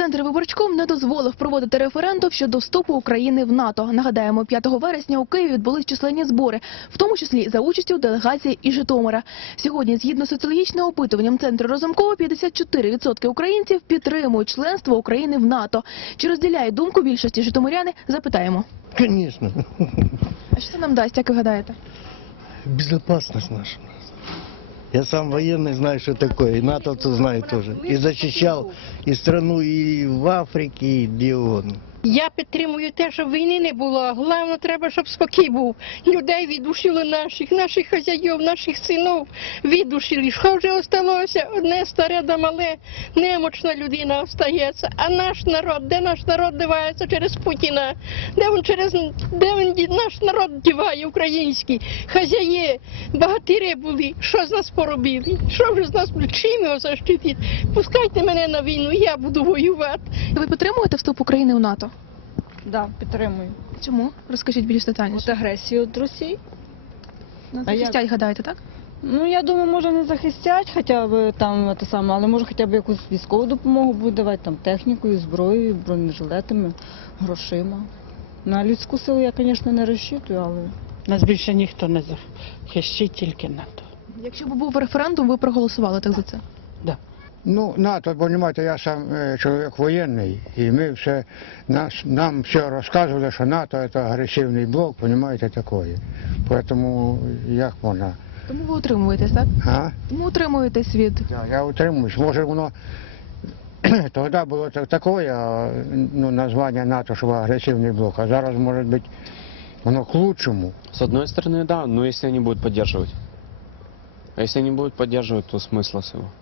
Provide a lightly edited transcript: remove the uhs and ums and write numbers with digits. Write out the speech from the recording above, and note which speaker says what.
Speaker 1: Центр «Виборчком» не дозволив проводити референдум щодо вступу України в НАТО. Нагадаємо, 5 вересня у Києві відбулись численні збори, в тому числі за участю делегації із Житомира. Сьогодні, згідно з соціологічним опитуванням Центру Разумкова, 54% українців підтримують членство України в НАТО. Чи розділяє думку більшості житомиряни, запитаємо.
Speaker 2: Конечно.
Speaker 1: А що це нам дасть, як ви гадаєте?
Speaker 2: Безопасность наша. Я сам военный, знаю, что такое. И натовцы знают тоже. И защищал и страну, и в Африке, и где угодно.
Speaker 3: Я підтримую те, щоб війни не було. Головне, треба, щоб спокій був. Людей віддушили наших хазяїв, наших синів віддушили. Що вже осталося? Одне старе да мале, немочна людина остається. А наш народ, де наш народ дивається через Путіна? Де він наш народ діває, український? Хазяї, багатирі були. Що з нас поробили? Що вже з нас, чим його защитити? Пускайте мене на війну, я буду воювати.
Speaker 1: Ви підтримуєте вступ України в НАТО?
Speaker 4: Да, підтримую.
Speaker 1: Чому? Розкажіть більш
Speaker 4: От
Speaker 1: детальніше.
Speaker 4: агресію від Росії.
Speaker 1: Нас
Speaker 4: А як?
Speaker 1: захистять, гадаєте, так?
Speaker 4: Ну, я думаю, може не захистять хоча б там те саме, але може хоча б якусь військову допомогу будуть давати, там технікою, зброєю, бронежилетами, грошима. На людську силу я, звісно, не розчитую, але...
Speaker 5: Нас більше ніхто не захищить, тільки НАТО.
Speaker 1: Якщо б був референдум, ви проголосували так за це?
Speaker 5: Да.
Speaker 6: Ну, НАТО, розумієте, я сам чоловік воєнний, і ми все, нам все розказували, що НАТО – це агресивний блок, розумієте, таке. Тому як можна?
Speaker 1: Тому ви утримуєтесь, так?
Speaker 6: А?
Speaker 1: Тому утримуєтесь від...
Speaker 6: Я утримуюсь. Може воно тоді було таке, ну, названня НАТО, що агресивний блок, а зараз, може бути, воно к лучшему.
Speaker 7: С одной стороны, да, но если они будут поддерживать. А если они будут поддерживать, то смысла всего.